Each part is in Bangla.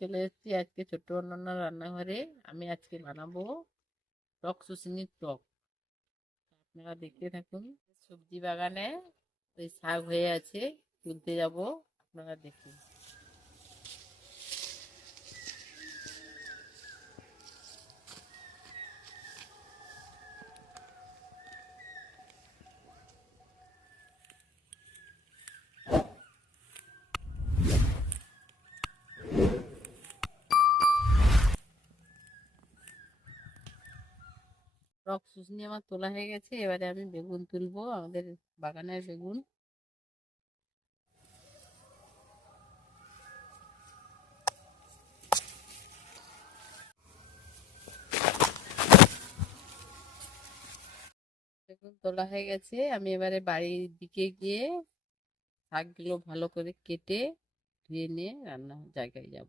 চলে এসেছি আজকে ছোট্ট অন্যান্য রান্নাঘরে। আমি আজকে বানাবো টক শুশনির টক। আপনারা দেখতে থাকুন, সবজি বাগানে ওই শাক হয়ে আছে, তুলতে যাব, আপনারা দেখুন। টক শুশনি আমার তোলা হয়ে গেছে। এবারে আমি বেগুন তুলবো, আমাদের বাগানের বেগুন। বেগুন তোলা হয়ে গেছে। আমি এবারে বাড়ির দিকে গিয়ে শাকগুলো ভালো করে কেটে ধুয়ে নিয়ে রান্না জায়গায় যাব।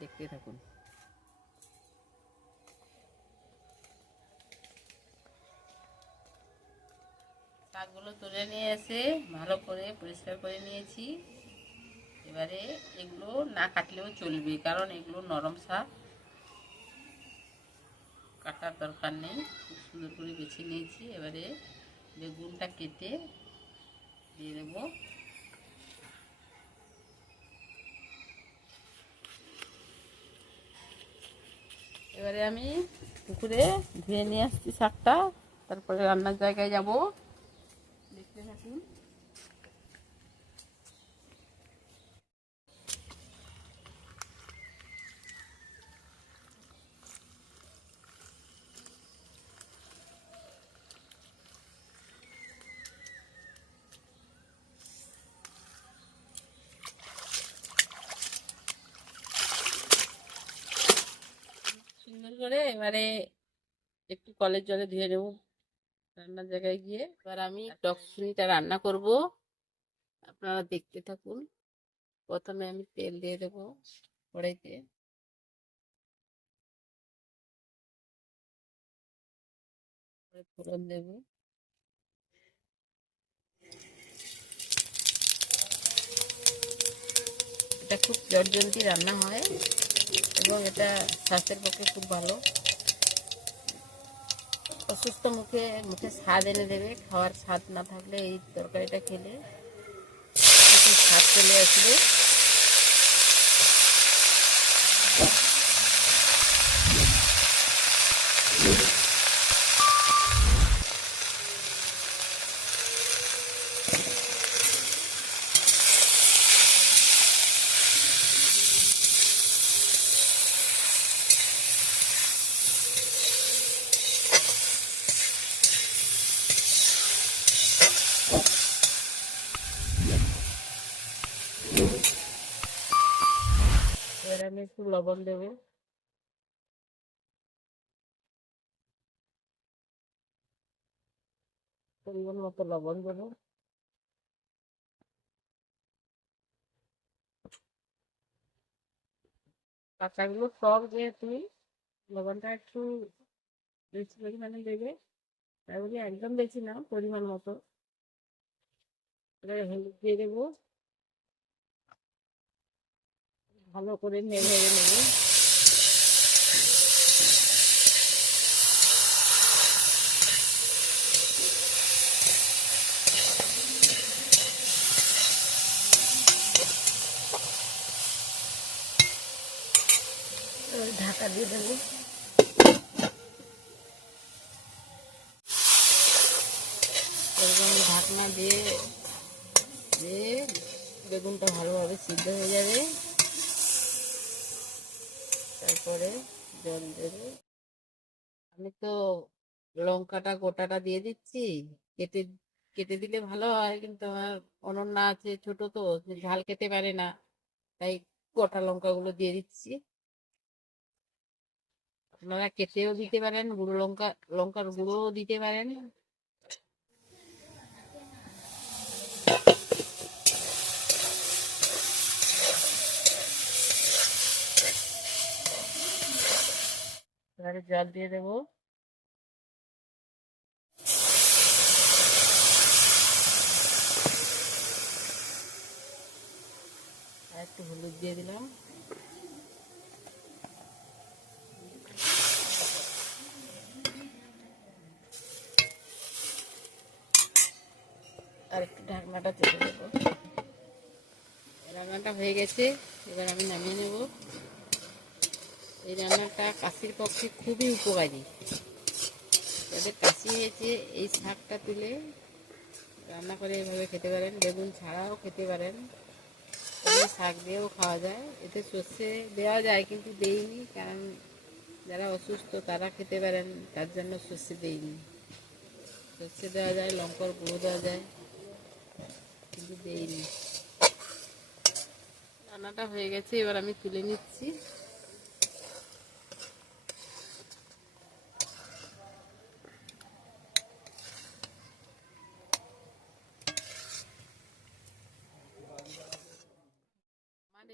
দেখতে থাকুন। শাকগুলো তুলে নিয়ে এসে ভালো করে পরিষ্কার করে নিয়েছি। এবারে এগুলো না কাটলেও চলবে, কারণ এগুলো নরম শাক। কাটার দরকার নেই, খুব সুন্দর করে বেছে নিয়েছি। এবারে বেগুনটা কেটে দিয়ে দেবো। এবারে আমি পুকুরে ধুয়ে নিয়ে আসছি শাকটা, তারপরে রান্নার জায়গায় যাব দেখতে থাকুন সুন্দর করে এবারে একটু কলের জলে ধুয়ে নেব। রান্নার জায়গায় গিয়ে এবার আমি টক শুনিটা রান্না করব। আপনারা দেখতে থাকুন। প্রথমে আমি তেল দিয়ে দেবো কড়াইতে। ফোড়ন দেব। এটা খুব জলদি রান্না হয়। এবং এটা স্বাস্থ্যের পক্ষে খুব ভালো। অসুস্থ মুখে মুখে স্বাদ এনে দেবে, খাওয়ার স্বাদ না থাকলে এই তরকারিটা খেলে স্বাদ চলে আসবে। একটু লবণ দেবো। পরিমাণ মতো লবণ দেবো। কাঁচাগুলো টক যেহেতু লবণটা একটু বেশি পরিমাণে দেবে, তাই বলি একদম বেশি না, পরিমাণ মতো। হলুদ দিয়ে দেবো। ভালো করে নেড়ে নেবে ঢাকা দিয়ে দেবো। ঢাকনা দিয়ে দিয়ে বেগুনটা ভালোভাবে সিদ্ধ হয়ে যাবে। তারপরে জল দেবে। আমি তো লঙ্কাটা গোটাটা দিয়ে দিচ্ছি। কেটে কেটে দিলে ভালো হয় কিন্তু আমার অনন্যা আছে ছোট তো ঝাল খেতে পারে না। তাই গোটা লঙ্কাগুলো দিয়ে দিচ্ছি। আপনারা কেটেও দিতে পারেন, গুঁড়ো লঙ্কা, লঙ্কার গুঁড়োও দিতে পারেন। এবারে জল দিয়ে দেব। একটু হলুদ দিয়ে দিলাম। আর একটু ঢাকনাটা চেপে দেবো। রান্নাটা হয়ে গেছে, এবার আমি নামিয়ে নেব। এই রান্নাটা কাশির পক্ষে খুবই উপকারী। যাদের কাশি হয়েছে, এই শাকটা তুলে রান্না করে এভাবে খেতে পারেন। বেগুন ছাড়াও খেতে পারেন। শাক দিয়েও খাওয়া যায়। এতে সর্ষে দেওয়া যায় কিন্তু দেইনি, কারণ যারা অসুস্থ তারা খেতে পারেন, তার জন্য সর্ষে দেইনি। সর্ষে দেওয়া যায়, লঙ্কার গুঁড়ো দেওয়া যায়, কিন্তু দেইনি। রান্নাটা হয়ে গেছে, এবার আমি তুলে নিচ্ছি।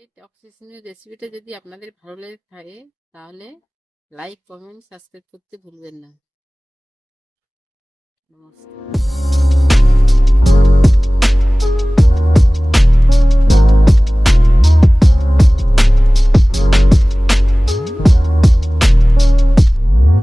এই টক্সিসিনের রেসিপিটা যদি আপনাদের ভালো লেগে থাকে, তাহলে লাইক কমেন্ট সাবস্ক্রাইব করতে ভুলবেন না। নমস্কার।